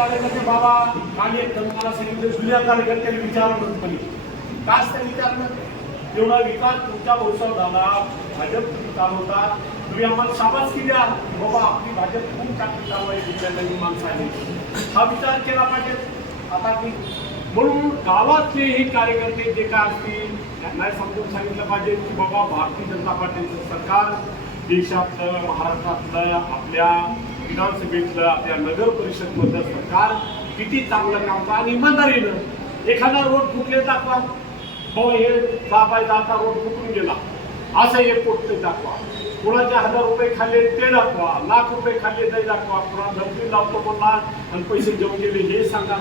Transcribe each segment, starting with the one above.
कार्यकर्ते बाबा काल एक मला सांगितलं जुन्या कार्यकर्त्यांनी विचारलं पण काच त्या विचारलं? एवढा विकास तुमच्या भविष्यात झाला भाजप तुम्ही चालवता तुम्ही आम्हाला शाबास द्या बाबा आपली भाजप खूप चांगली चालू आहे तुमच्या माणसाने हा विचार केला पाहिजे. आता की म्हणून गावातले हे कार्यकर्ते जे काय असतील त्यांना समजून सांगितलं पाहिजे की बाबा भारतीय जनता पार्टीचं सरकार देशातलं महाराष्ट्रातलं आपल्या विधानसभेतलं आपल्या नगर परिषदमधलं सरकार किती चांगलं काम करतं आणि इमानदारीनं एखादा रोड फुटले दाखवा हो हे दहा बाय दहाचा रोड फुटून गेला. असं एक पोट दाखवा. कोणाचे हजार रुपये खाल्ले ते दाखवा. लाख रुपये खाल्ले ते दाखवा. कोणा धमकी लावतो कोणा आणि पैसे जेवण गेले हे सांगा.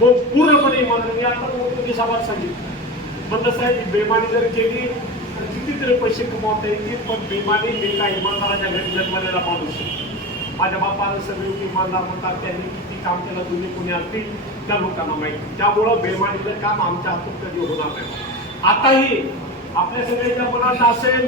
मग पूर्णपणे इमानदारी. आता मोठमोठी सभा सांगितलं. म्हणलं साहेब बेमानी जर केली तर कितीतरी पैसे कमावता येतील पण बेमानी नेता इमानदाराच्या घरी जन्मलेला माणूस आहे. माझ्या बापानं सगळी इमानदार म्हणतात त्यांनी किती काम केलं तुम्ही कोणी असतील त्या लोकांना माहिती. त्यामुळं बेमानीचं काम आमच्या हातून कधी होणार नाही. आताही आपल्या सगळ्यांच्या मनात असेल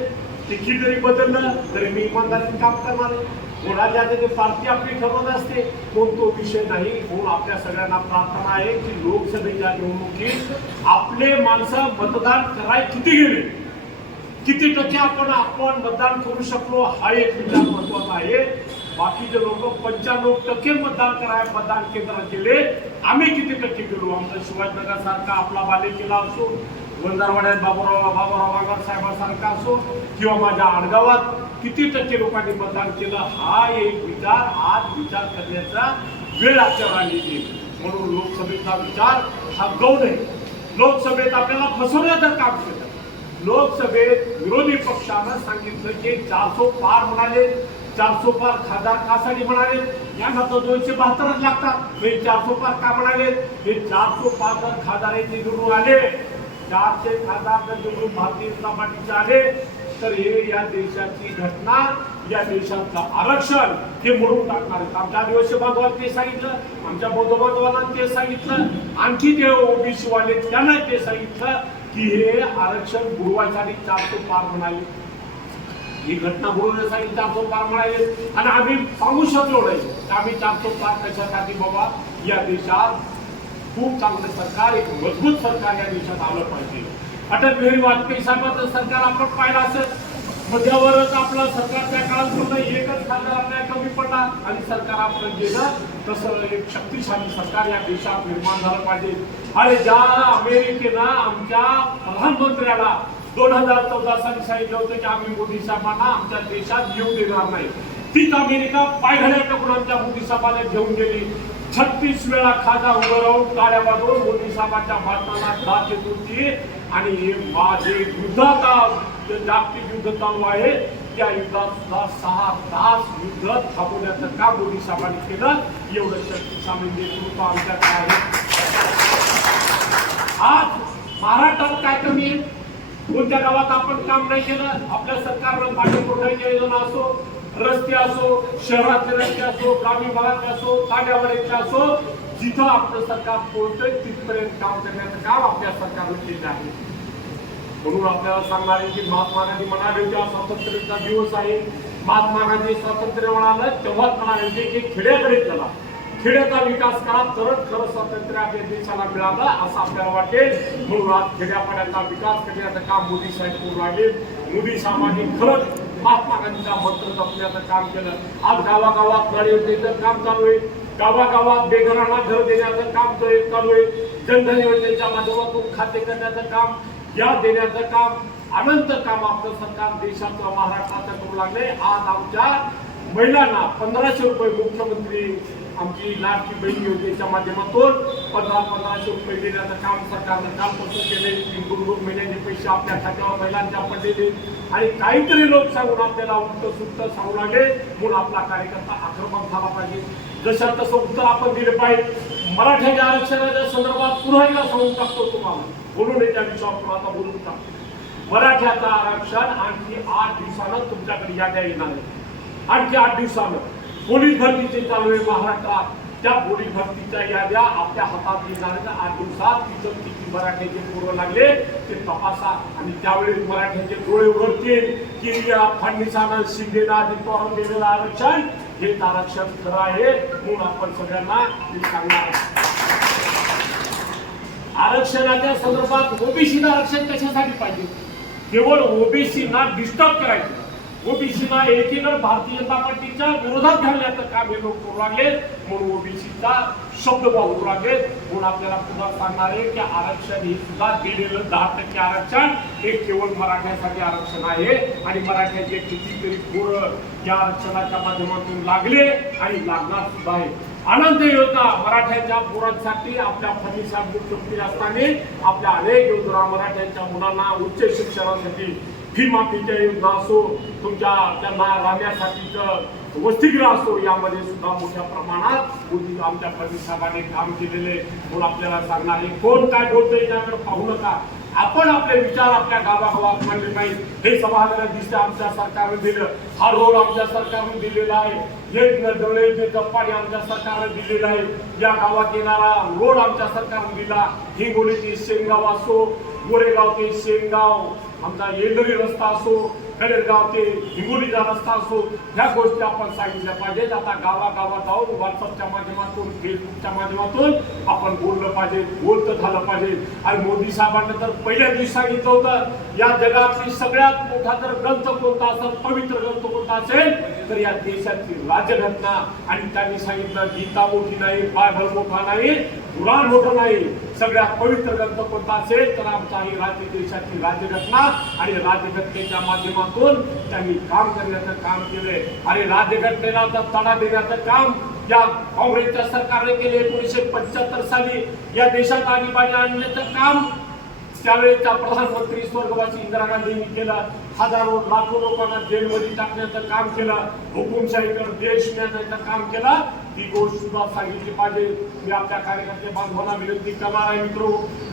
ते जरी बदललं तरी मी इमानदारीने काम करणार. आहे. कोणाच्या ते पार्टी आपली ठरवत असते. कोण तो विषय नाही म्हणून आपल्या सगळ्यांना प्रार्थना आहे की लोकसभेच्या निवडणुकीत आपले माणसं मतदान कराय किती गेले? किती टक्के आपण आपण मतदान करू शकलो हा एक विचार महत्त्वाचा आहे. बाकीचे लोक पंच्याण्णव टक्के मतदान कराय मतदान केंद्रात गेले आम्ही किती टक्के गेलो आमचा शिवाजीनगर सारखा आपला बालेकिल्ला असो वंजारवाड्यात बाबूराव बाबूराव बागर साहेबांसारखा असो किंवा माझ्या आडगावात किती टक्के लोकांनी मतदान केलं हा एक विचार आज विचार करण्याचा वेळ आजच्या आलेली म्हणून लोकसभेचा विचार हा गौण आहे. लोकसभेत आपल्याला फसवण्याचं काम केलं. लोकसभेत विरोधी पक्षानं सांगितलं की चारसो पार म्हणाले चारसो पार खासदार कासाठी म्हणाले. यांना तर दोनशे बहात्तरच लागतात. हे चारसो पार का म्हणाले? हे चार सो जर खासदार निवडून आले चारशे खासदार जर निवडून भारतीय जनता पार्टीचे आले तर हे या देशाची घटना या देशातलं आरक्षण हे मोडून टाकणार आहेत. आमच्या आदिवासी बांधवांना ते सांगितलं आमच्या बौद्ध बांधवांना ते सांगितलं आणखी ते ओबीसी वाले त्यांना ते सांगितलं की हे आरक्षण बुडवायसाठी चारशे पार म्हणाले. ही घटना बुडवण्यासाठी चारशे पार म्हणाले. आणि आम्ही सांगू शकलो नाही. आम्ही चारशे पार कशासाठी बाबा? या देशात खूप चांगलं सरकार एक मजबूत सरकार या देशात आलं पाहिजे. अटल बिहारी वाजपेयी साहेबांचं सरकार आपण पाहिलं असेल मध्यावरच आपलं सरकार त्या काळात पूर्ण एकच खासदार आपल्याला कमी पडला. आणि सरकार आपण गेलं तसं एक शक्तिशाली सरकार या देशात निर्माण झालं पाहिजे. अरे ज्या अमेरिकेनं आमच्या प्रधानमंत्र्याला दोन हजार चौदा साली सांगितलं होतं की आम्ही मोदी साहेबांना आमच्या देशात येऊ देणार नाही. तीच अमेरिका पायघड्या टाकून आमच्या मोदी साहेबांना घेऊन गेली. छत्तीस वेळा खासदार उभं राहून काड्या बाजून मोदी साहेबांच्या भाषणाला दाद देत होती. आणि हे माझे युद्धाचा जागतिक युद्ध चालू आहे त्या युद्धात सुद्धा सहा तास युद्ध थांबवण्याचं काम मोदी साहेबांनी केलं. एवढं शक्तिशाली नेतृत्व आमच्याकडे आहे. आज महाराष्ट्रात काय कमी आहे? कोणत्या गावात आपण काम नाही केलं आपल्या सरकारनं पाणी पुरवठ्याची योजना असो रस्ते असो शहरातले रस्ते असो ग्रामीण भागातले असो काड्यावाड्याचे असो जिथं आपलं सरकार पोहोचतंय तिथपर्यंत काम करण्याचं काम आपल्या सरकारनं केलं आहे. म्हणून आपल्याला सांगणार आहे की महात्मा गांधी म्हणाले होते स्वातंत्र्याचा दिवस आहे. महात्मा गांधी स्वातंत्र्य म्हणाल तेव्हाच म्हणाले होते की खेड्याकडे चला. खेड्याचा विकास करा तरच खरं स्वातंत्र्य आपल्या देशाला मिळालं असं आपल्याला वाटेल. म्हणून आज खेड्यापाड्याचा विकास करण्याचं काम मोदी साहेब करू लागले. मोदी साहेबांनी खरंच महात्मा गांधीचा मंत्र जपण्याचं काम केलं. आज गावागावात नळ योजनेचं काम चालू आहे. गावागावात बेघरांना घर देण्याचं काम चालू आहे जनधन योजनेच्या माध्यमातून खाते करण्याचं काम या देण्याचं काम अनंत काम आपलं सरकार देशाचं महाराष्ट्राचं करू लागले. आज आमच्या महिलांना पंधराशे रुपये मुख्यमंत्री आमची लाडकी बहीण योजनेच्या माध्यमातून पंधरा पंधराशे रुपये देण्याचं काम सरकारनं कालपासून केले तीन दोन दोन महिन्यांचे पैसे आपल्या खात्यावर महिलांच्या पडलेले आणि काहीतरी लोक सांगून आपल्याला उलट सुट्ट सांगू लागले. म्हणून आपला कार्यकर्ता आक्रमक झाला पाहिजे. जशा तसं उत्तर आपण दिले पाहिजे. मराठ्याच्या आरक्षणाच्या संदर्भात पुन्हा एकदा सांगून टाकतो तुम्हाला. म्हणून याच्या विषयावर आता बोलून टाकतो मराठ्याचं आरक्षण आणखी आठ दिवसानं तुमच्याकडे याद्या येणार आहे. आणखी आठ दिवसानं. पोलीस भरतीचे चालू आहे महाराष्ट्रात. त्या पोलीस भरतीच्या याद्या आपल्या हातात येणार आहेत. आठ दिवसात तिथं किती मराठ्याचे पूर्व लागले ते तपासा. आणि त्यावेळेस मराठ्याचे डोळे उघडतील की या शिंदेला शिंदेना दिलेलं आरक्षण हे आरक्षण खरं आहे म्हणून आपण सगळ्यांना सांगणार आरक्षणाच्या संदर्भात ओबीसीला आरक्षण कशासाठी पाहिजे? केवळ ओबीसीना डिस्टर्ब करायचं. ओबीसीना एकीनं भारतीय जनता पार्टीच्या विरोधात घालण्याचं काम हे लोक करू लागले. म्हणून ओबीसीचा शब्द वापरू लागले. म्हणून आपल्याला पुन्हा सांगणार आहे की आरक्षण हे सुद्धा दिलेलं दहा टक्के आरक्षण हे केवळ मराठ्यासाठी आरक्षण आहे. आणि मराठ्याचे कितीतरी पोरं या आरक्षणाच्या माध्यमातून लागले आणि लागणार सुद्धा आहे आनंद योजना मराठ्यांच्या पोरांसाठी आपल्या फडणवीस मुख्यमंत्री असताना आपल्या अनेक योजना मराठ्यांच्या मुलांना उच्च शिक्षणासाठी फी माफीच्या योजना असो तुमच्या त्यांना राहण्यासाठीचं वसतिगृह असो यामध्ये सुद्धा मोठ्या प्रमाणात मोदी आमच्या फडणवीस साहेबांनी काम केलेले म्हणून आपल्याला सांगणार आहे कोण काय बोलतोय त्याकडे पाहू नका. आपण आपले विचार आपल्या गावागावात मांडले पाहिजे हे सभागृह दिसतं आमच्या सरकारने दिलं. हा रोड आमच्या सरकारने दिलेला आहे. एक नदळे जे पाणी आमच्या सरकारने दिलेलं आहे. या गावात येणारा रोड आमच्या सरकारने दिला. हिंगोली ते शेंगाव असो गोरेगाव ते शेंगाव. आमचा येलदरी रस्ता असो कडेरगाव ते हिंगोलीचा रस्ता असो ह्या गोष्टी आपण सांगितल्या पाहिजेत. आता गावागावात जाऊन व्हॉट्सअपच्या माध्यमातून फेसबुकच्या माध्यमातून आपण बोललं पाहिजे बोलतं झालं पाहिजे. आणि मोदी साहेबांनी तर पहिल्या दिवशी सांगितलं होतं या जगातली सगळ्यात मोठा जर ग्रंथ कोणता असेल पवित्र ग्रंथ कोणता असेल तर या देशाची राज्यघटना. आणि त्यांनी सांगितलं गीता मोठी नाही बायबल मोठा नाही कुराण मोठं नाही. सगळ्यात पवित्र ग्रंथ कोणता असेल तर आमचा ही राज्य देशाची राज्यघटना आणि राज्यघटनेच्या माध्यमातून त्यांनी काम करण्याचं काम केलंय. आणि राज्यघटनेला जर तडा देण्याचं काम या काँग्रेसच्या सरकारने केले एकोणीसशे पंच्याहत्तर साली या देशात आणीबाणी आणण्याचं काम त्यावेळेच्या प्रधानमंत्री स्वर्गवासी इंदिरा गांधींनी केलं. हजारो लाखो लोकांना जेलमध्ये टाकण्याचं काम केलं हुकुमशाहीकडे देश मिळण्याचं काम केलं ती गोष्ट सुद्धा सांगितली पाहिजे. मी आपल्या कार्यकर्ते बांधवांना विनंती करणार आहे मित्र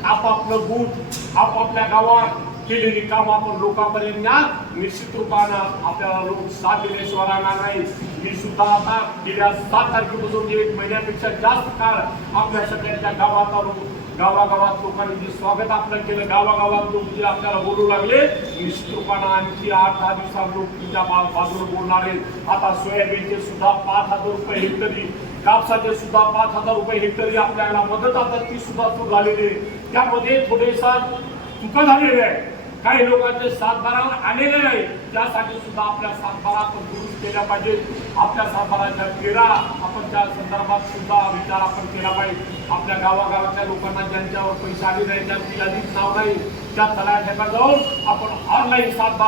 आपापलं बूथ आपापल्या गावात केलेली काम आपण लोकांपर्यंत न्या. निश्चित रूपानं आपल्याला लोक साथ दिल्याशिवाय राहणार नाही. मी सुद्धा आता गेल्या सात तारखेपासून एक महिन्यापेक्षा जास्त काळ आपल्या सगळ्यांच्या गावात आलो. गावागावात लोकांनी जे स्वागत आपलं केलं गावागावात लोक जे आपल्याला बोलू लागले निश्चित रूपानं आणखी आठ दहा दिवसात लोक तुमच्या बाजूला बोलणार आहेत. आता सोयाबीनचे सुद्धा पाच हजार रुपये हेक्टरी कापसाचे सुद्धा पाच हजार रुपये हेक्टरी आपल्याला मदत आता ती सुद्धा सुरू झालेली आहे. त्यामध्ये थोडेसा चुका झालेल्या आहे काही लोकांचे सातबारावर आलेले नाही. त्यासाठी सुद्धा आपल्या सातबारा आपण दुरुस्त केल्या पाहिजे. आपल्या सातबाराच्या फेरा आपण त्या संदर्भात सुद्धा विचार आपण केला पाहिजे. आपल्या गावागावाच्या लोकांना ज्यांच्यावर पैसे आले नाही त्यांची यादीत नाव नाही त्या तलाठ्याकडे जाऊन आपण ऑनलाईन सातबारा